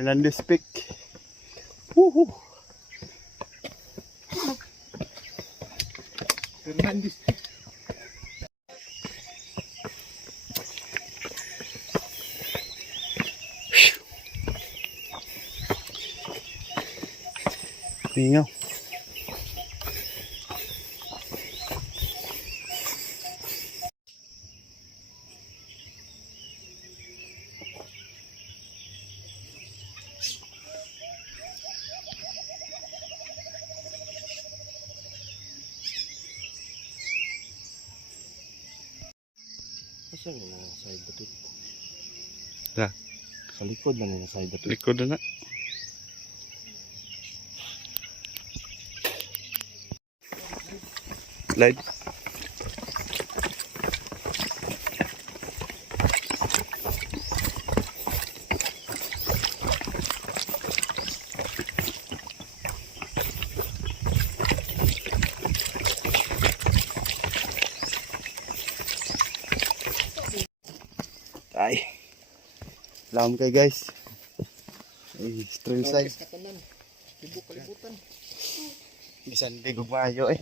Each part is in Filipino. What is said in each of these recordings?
Fernandez Peak. Woohoo! Fernandez Peak. Mingaw. Asa na side batot? Da. Sa likod na na side batot. Likod na. Slide. Ay. Laom kayo guys. Ay, stream side. Tibok kalibutan. Bisan di gumayo eh.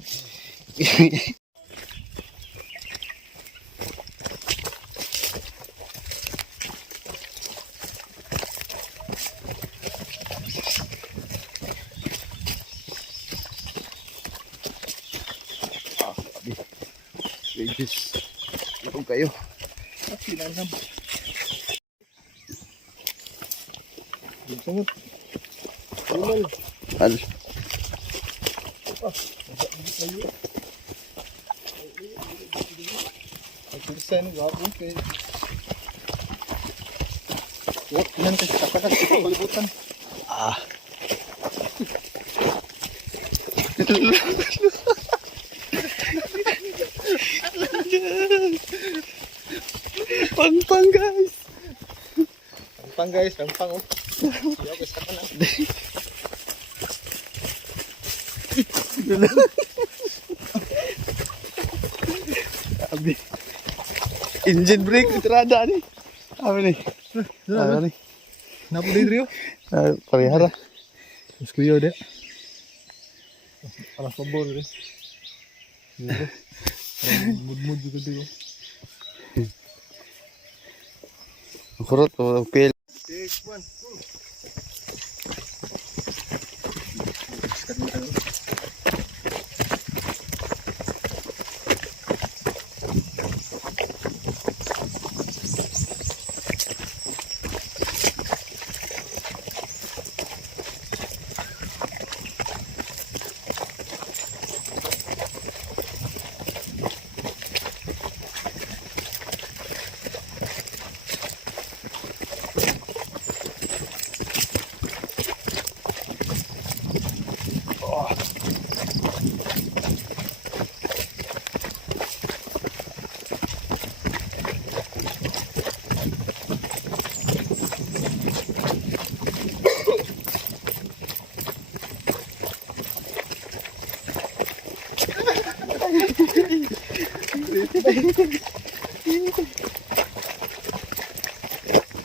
Sabi. Pages. Laom kayo. Sinanam. Sangat. Ulal. Al. Tulisan gapo kay. Wot nan kasi katakan sa kalibutan. Ah. Pang guys. Pang guys, pang oh. Yo guys ka na. Abi. Engine brake terada nih. Apa nih? Apa nih? Napa di Rio? Pelihara. Mas kuyo deh. Alas pabor deh. Mud juga dulu. Kurut pil.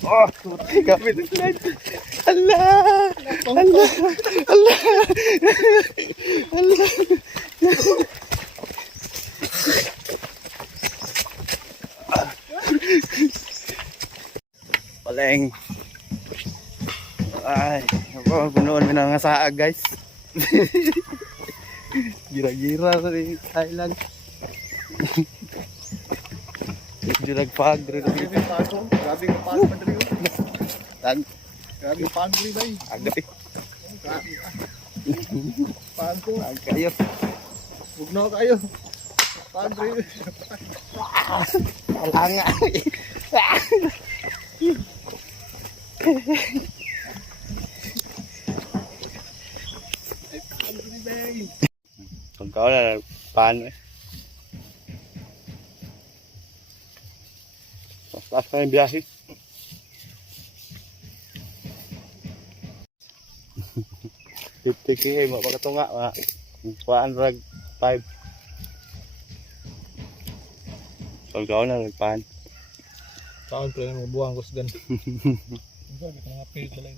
Oh, kami na slide. Allah! Allah! Allah! Allah! Paleng. Ay, ako, bunuan mo na nga saag guys. Gira-gira sa Thailand. Medyo nagpag rin. Grabe yung pagong. Grabe yung pagong pa rin. Tag. Grabe yung pagong rin ba eh. Agad eh. Grabe. Pagong. Tag kayo. Huwag na kayo. Pagong rin. Wala nga. Pagkaw na paano eh. Taas pa yung biyahe. $50K mapakatunga mga kuhaan rag 5. Pagkaw na nagpahan. Taon pa lang mabuhang ko sa gan. Ito, may mga pilit na lang.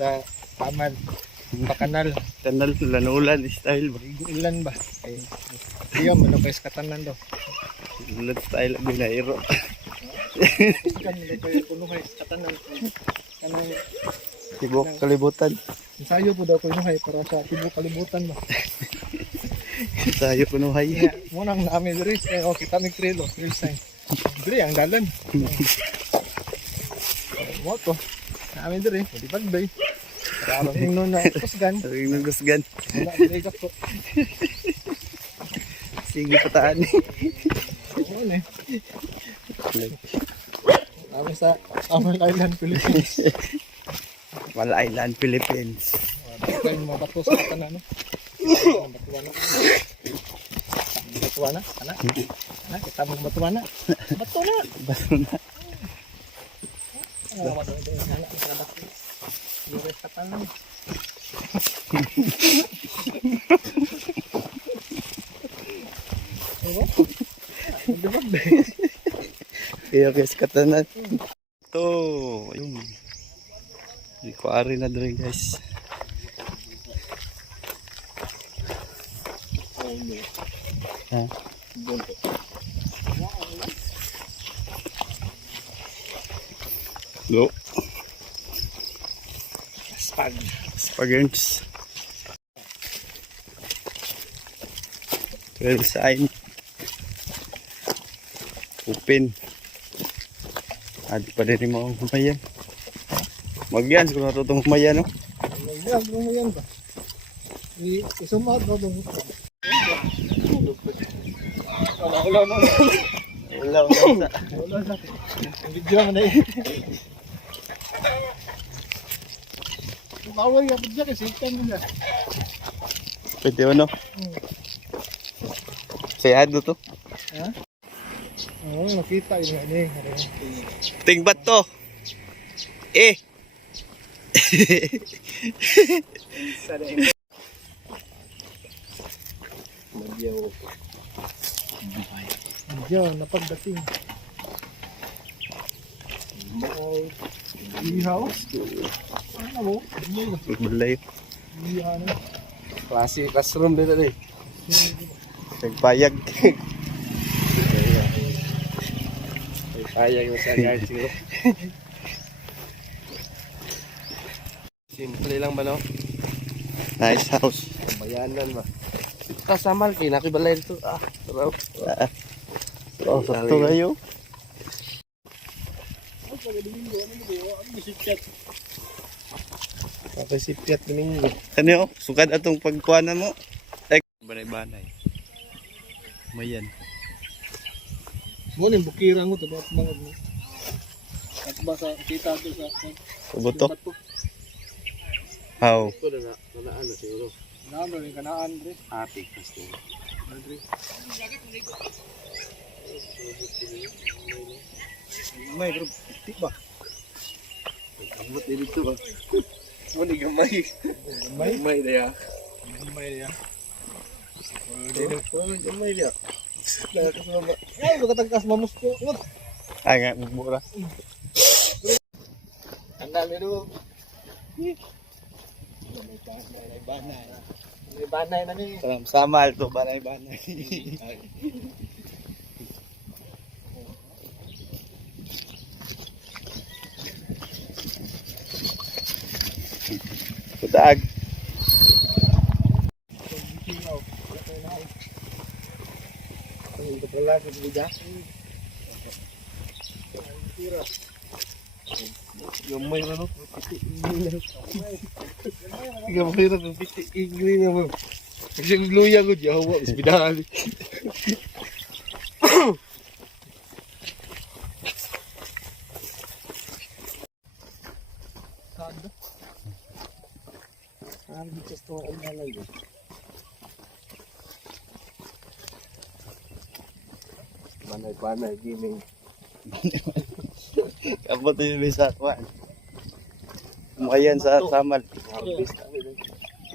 sa paman. Pakanal. Kanal lanulan style ba? Ilan ba? Ay, iyo, manukay sa katanan daw. Ulan style binairo. Kan mo kayo kunuhay sa katanan. Kanang Tibok kalibutan. ensayo po daw kunuhay para sa tibok kalibutan ba. Tayo kunuhay. Kaya, mo nang namin diri. Eh, oh, kita mig trail, oh. Trail sign. Diri, ang dalan. Mo to. Namin diri. Di bagday. Para rin nun na kusgan. Ring nagusgan. Wala, diri ka po. Sige pataan. Ano eh. Namin sa Amal Island, Philippines. Mal Island, Philippines. Kaya mga bato sa katanan, no? Batuan na. Batuan na? Ana? Ana? Kita mo batuan na? Bato na! Baso na. Ah, bato na. Ana, sa bato. Yung katanan. Oo? Nagdabag ba? Kaya guys katanan. To, yung di ko ari na dre guys. Ha? Go. Spaghetti. Well sign. Open. Adi pa rin mo humayan. Magyan, siguro natutong humayan, no? Yan, ano yan ba? Isumad na doon. Wala na. Wala. Wala na. Ang video mo na eh. Bawal yung video kasi ikan nila. Pwede ano? Sayad to. Ha? Oo, nakita yun nga eh. Tingbat to. Video, napagdating. Ihaw? Ano mo? Bulay. Ihaw na. Klase classroom dito eh. Nagpayag. Nagpayag mo sa guys siguro. Simple lang ba, no? Nice house. Bayanan ba? Kasamal, kinakibalay dito. Sarap. Oh, sakto kayo. Kapasipyat na ninyo. Ano sukad atong pagkuhanan mo? Banay-banay. Mayan. Mo ni bukirang ko to mga mo. At ba sa kita to sa Kubuto. How? Ito na ano siguro. Namo ni kanaan dre. Atik kasi. Dre. May group tik ba? Amot dito ba? Mo ni gamay. Gamay na ya. May ya. Dito po, gamay ya. Nakakasama. Ay, makatagkas mamusto. Ay nga, mura. Ang dami do. May banay na ni. Samal to, banay-banay. Kudaag. Ito pala sa biga. Gamay na no. Gamay na no. Ingli na mo. Kasi gluya ko diya hawa is bidali. Kada. Ang gusto ko ang malay. Panay-panay giling. Abot yung bisa kuan. Mayan sa samal.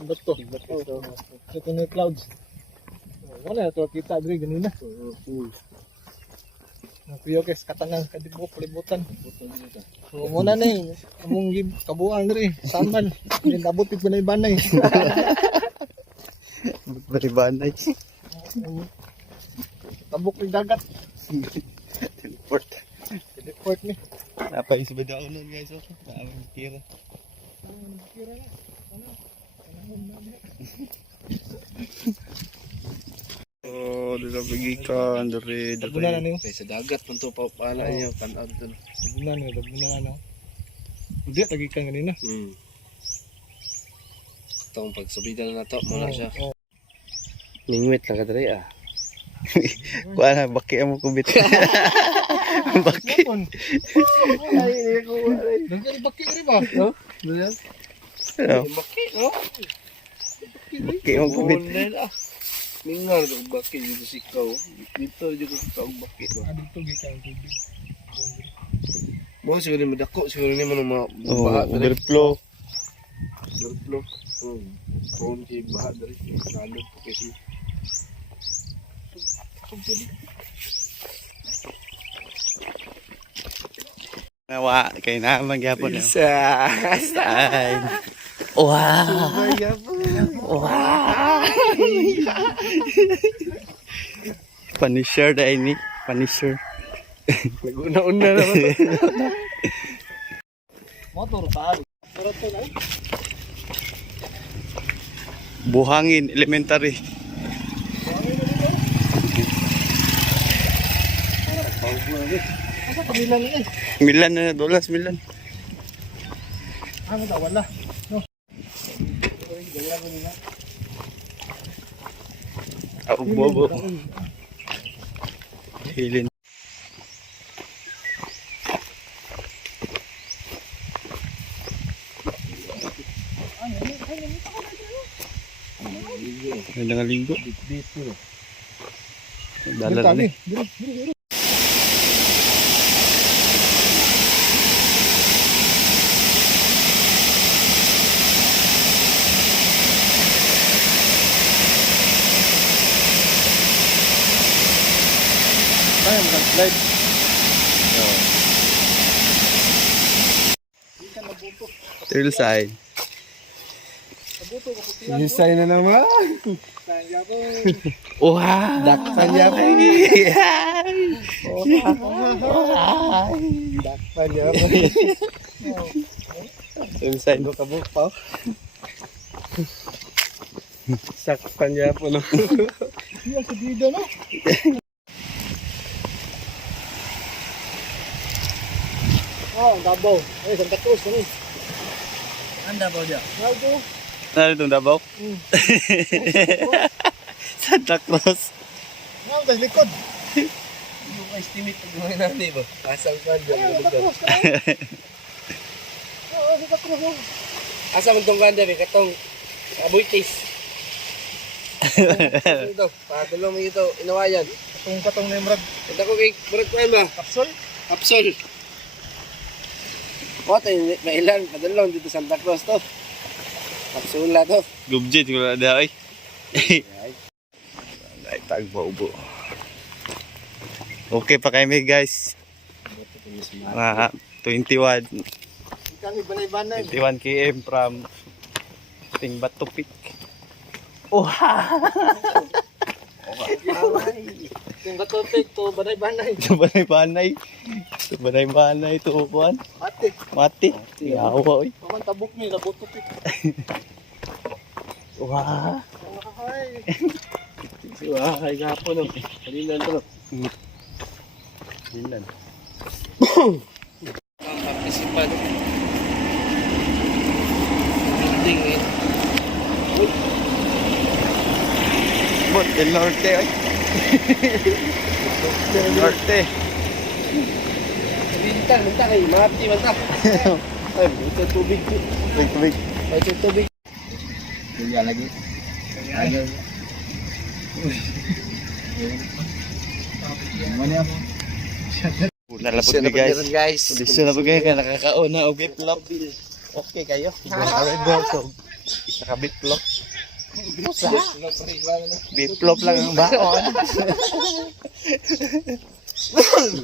Bato. Ito na clouds. Wala ito kita dre ganina. Kuya guys, katanang kadibok libutan. So muna na eh, among kabuang diri, saman. Yung nabot yung banay-banay. Baribanay. Tabok ng dagat. Teleport. Teleport ni. Napais ba daw nun guys? Oh? Naamang tira. Kira na. Oh, dito pagikan. Dari. Tabunan na niyo. Kaya sa dagat man to paala niyo tanad to. Tabunan na. Hindi, lagi ka ganina. Itong pagsubidan na to, muna siya. Mingwit lang ka dari ah. Kuha na, baki mo kubit. Baki. Nagkari baki ka rin ba? Ano? Baki, no? Baki mo kubit. Mingar ko baki dito si Kao. Dito dito ko tao baki ba. Dito gitang tubig. Mo siguro ni madako, siguro ni man mga Oh, baha dali. overflow. Overflow. Phone kay baha dali. Nalog po kasi. Nawa, kay naman gyapon. Isa. Ay. Wow. Wow. Punisher na ini. Punisher. Naguna-una naman. Motor taal. Pero to na. Buhangin, elementary. Asa pamilan ni? Milan na, dolas Milan. Ano daw wala. No. Ako bobo. Hilin. May nangalinggo. Dala na ni. Ay, mag-slide. Trail side. Kabuto ka puti. Yusay na naman. Kaya ko. Wow! Dakpan niya po. Dakpan niya po. Trail side. Kabuk pa. Sakpan niya po no. Iya sa bida no. Oh, Davao. Eh, Santa Cruz ni. Anda po dia. Davao. Narito itong Davao? Santa Cruz. Ngam tas likod. Yung estimate pag mga nani ba? Asal pa Eh, dyan. Santa Cruz ka. Oh, Santa Cruz. Oh. Asa man tong ganda may katong abuitis. Ito, patulong mo ito, inawayan. Katong na yung murag Ito ko kay murag kuan ba? kapsul. Kapsul. Mo tayo mailan padulong dito Santa Cruz to. Kapsula to. Gubjit ko na daw ay. Ay, tagbo-ubo. Okay pa kami guys. 21 Kami banay-banay. 21 km from Tingbat to Peak. Oh! Yung katopik to banay-banay. Ito banay-banay. Ito banay-banay. Ito kuhan. Ate, Mati. Yawa oy. paman tabok ni labotopik. Wow! Ay. Wah, kay gapo no. Kalilan to. Bilan. Partisipan. Building eh. Bot, El Norte ay. El Norte. Bintang kay mati man ta. Ay, ito tubig. Tubig. Ay, ito tubig. Kuya lagi. Ayaw. Mana mo? Nalapot ni guys. Guys. Gusto na po kayo ka nakakauna o biplop. Okay kayo. Red Bull so. Isa ka biplop. Biplop lang ang baon.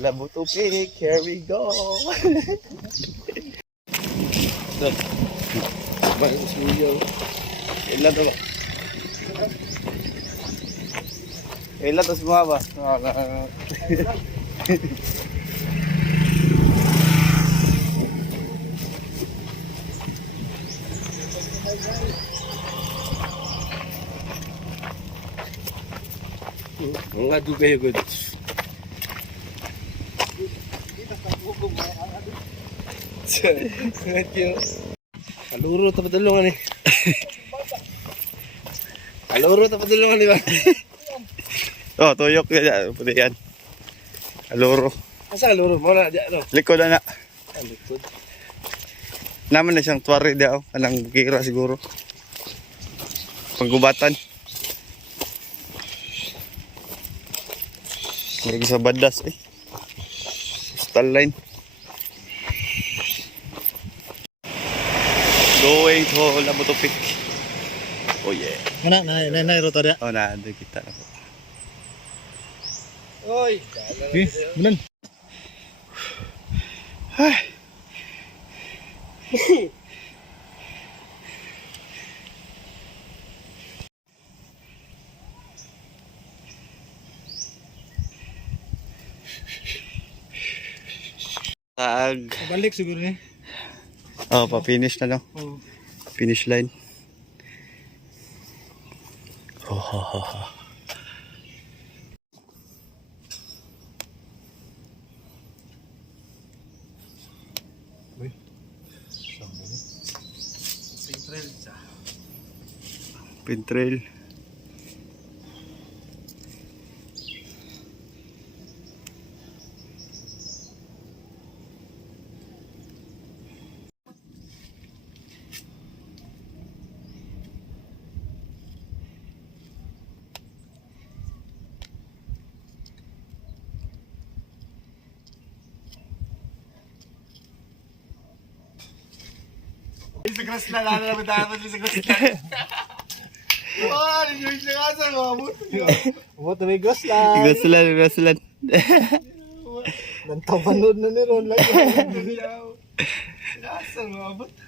Labutupik, here we go. Bago suyo. Ilan to? Ilan to sumaba? Mga dugay good. Thank you. Kaluro ta padulungan ni. Kaluro ta padulungan ni ba? Oh, tuyok yan. Pwede yan. Aluro. Asa kaluro mo na diyan no. Likod na. Ang likod. Naman na siyang tuwari daw. Anang kira siguro. Paggubatan. Marag sa badas eh. Postal line. Going to Labutupik. Oh yeah. Mana na rota dia. Oh na, doon kita na po. Oy, Okay, benan. Tag. Balik siguro ni. Oh, pa-finish na no. Oh. Finish line. Oh, ha, ha, ha. Pintrail. sa grassland ano na dapat sa grassland. Oh, yung asa mo buto. Buto may gas lang. Gaslan. Nantabanod na ni Ron lagi. Asa mo buto.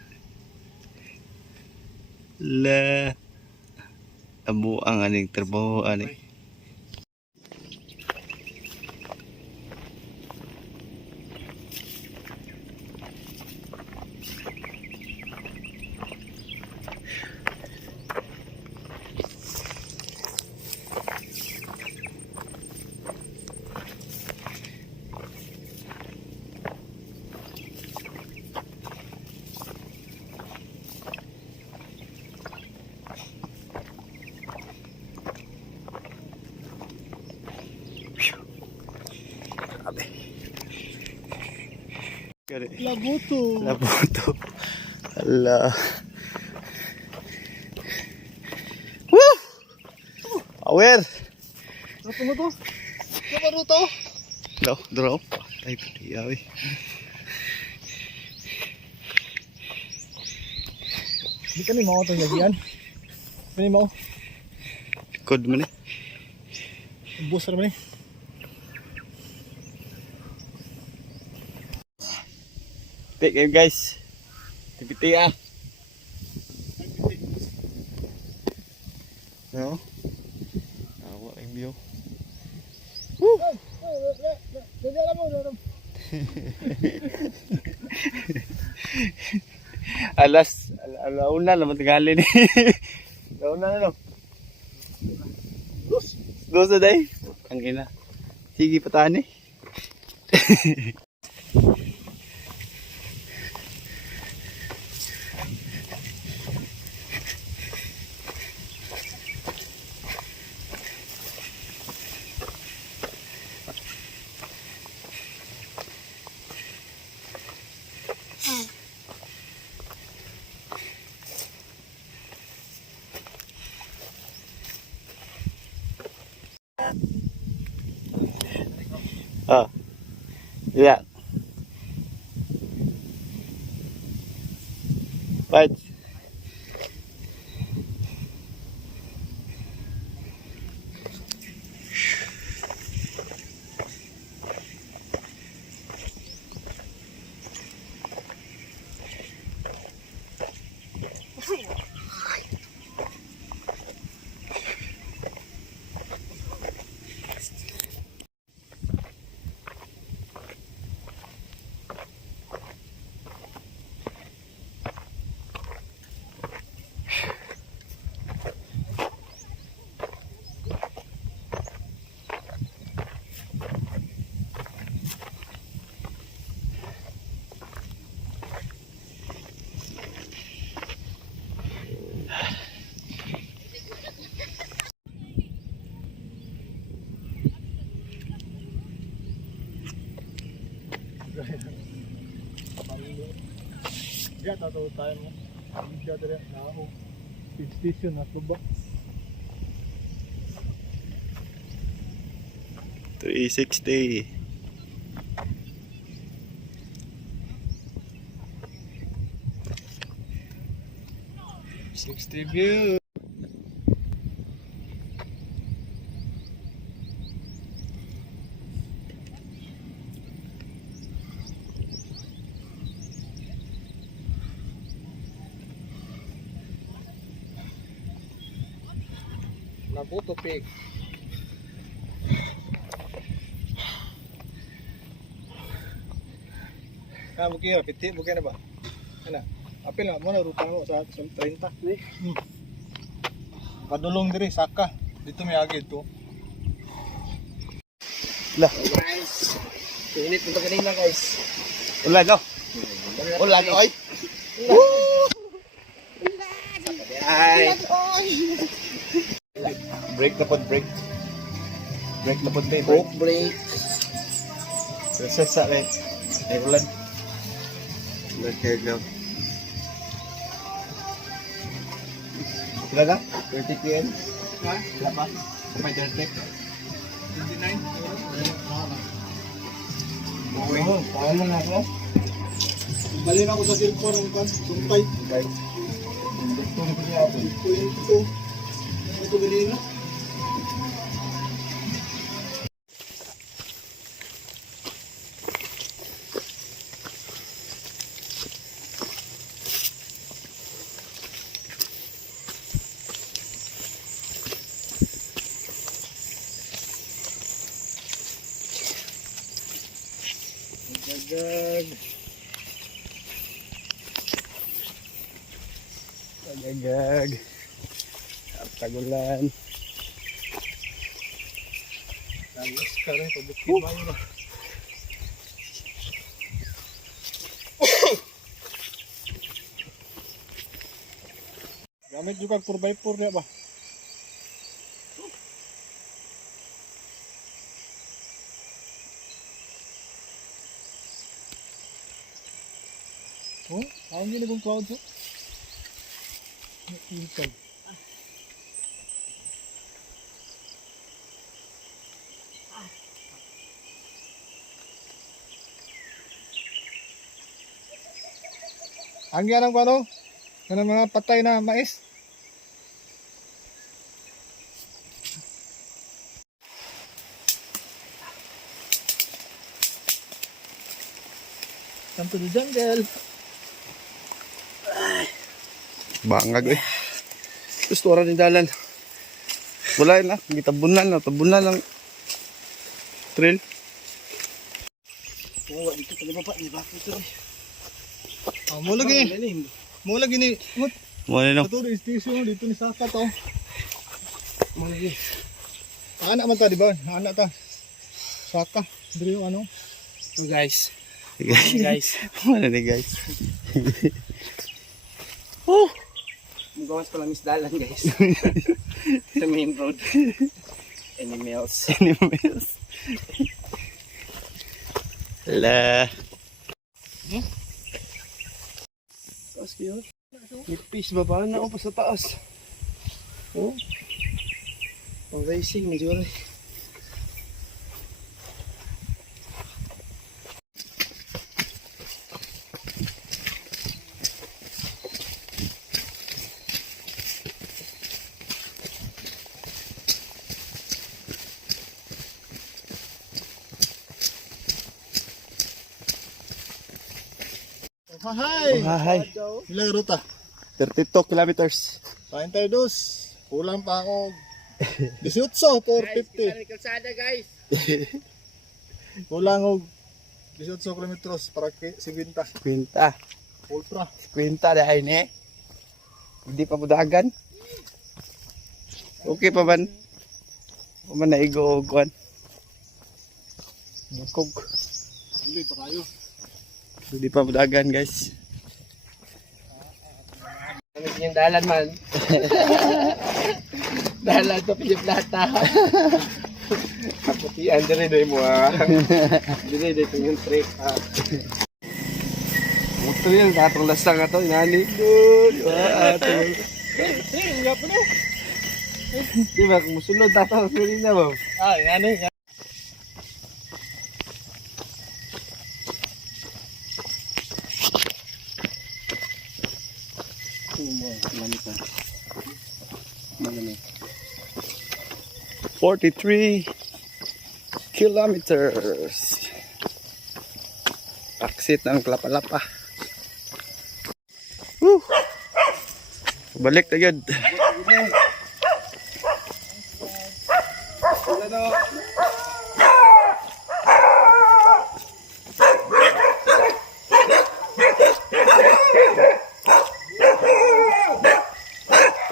La. Amo ang aning trabaho aning. Labuto. Labuto. Ala. Woo! Awer. Apa mo to? Apa ruto? Draw. Ay, pati yawi. Di ka ni mau to yagian. Kani mau. Code mo ni. Bus ra man ni. Take game guys. Tipiti ah. No. Awa ang view. Alauna naman tagali ni. Alauna na no. Dos na day. Ang ina. Sige patani. Oh. Yeah. Right. Diya tayo mo. Diya tayo na ako. Speed station at luba. 360. View. Nabuto pig. Bukira, piti, bukira na ba? Ano? Apil na, muna ruta mo sa 30. Padulong diri, saka. Dito may agad to. Lah, Guys, init mo kanina guys. ulan no. Ulan oy. Ay. Break na pod, break. Break na pod, babe. Coke break. Reset sa kay. Ay ulan. Okay, go. Sila ka? 30 PM. Ha? Sila pa? May direct. 29. Oo, paano na ako? Balin ako sa cellphone ng kan, sumpay. Guys. Gusto ko niya ako. Ito. Ito bilhin na. Agad. Agag. Tagulan. Lalos ka rin, pabukin ba yun? Gamit juga 4x4 niya ba? Oh, ang ginagong clouds oh. Ikan. Ang yan ang ano? Yan ang mga patay na mais. Come to the jungle. Bangag eh. Gusto rin dalan. Wala na, gitabunan lang trail. Oh, dito pala baba, di ba? Ito. Oh, mo lagi. Mo lagi ni. Mo no. Ito rin station dito ni Saka to. Mo lagi. Anak man ta di ba? Anak ta. Saka. Diri yung ano? Oh guys. Guys. Ano ni guys? Oh, Mugawas pala misdalan guys. Sa main road. Animals. animals. La. Taas kayo. Nipis ba pa? Na ako pa sa taas. Oh. Pang racing medyo rin. Hi. Hi. Ilang ruta? 32 kilometers. 32. Kulang pa ako. 18 for 50. Kalsada guys. Kulang og 18 kilometros para kay 50. Kwenta. Ultra. Kwenta dahil ni. Hindi pa budagan. Okay pa ban? O man naigo og kwan. Bukog. Hindi pa kayo. Hindi pa budagan guys. Gamit yung dalan man. Dalan to piniplata. Kaputian dire mo ah. Dire dito yung trick ah. Ito yun, katong last lang ito, inalig doon. Nga po na. Di ba, kung musunod, tatawag ko rin na, ma'am. Yan eh. Malamit na. Malamit. 43 kilometers. Exit ng Klapalapa. Woo! Balik na yun.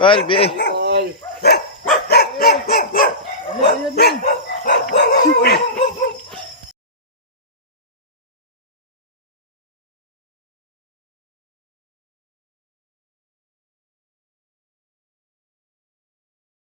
Kalbi.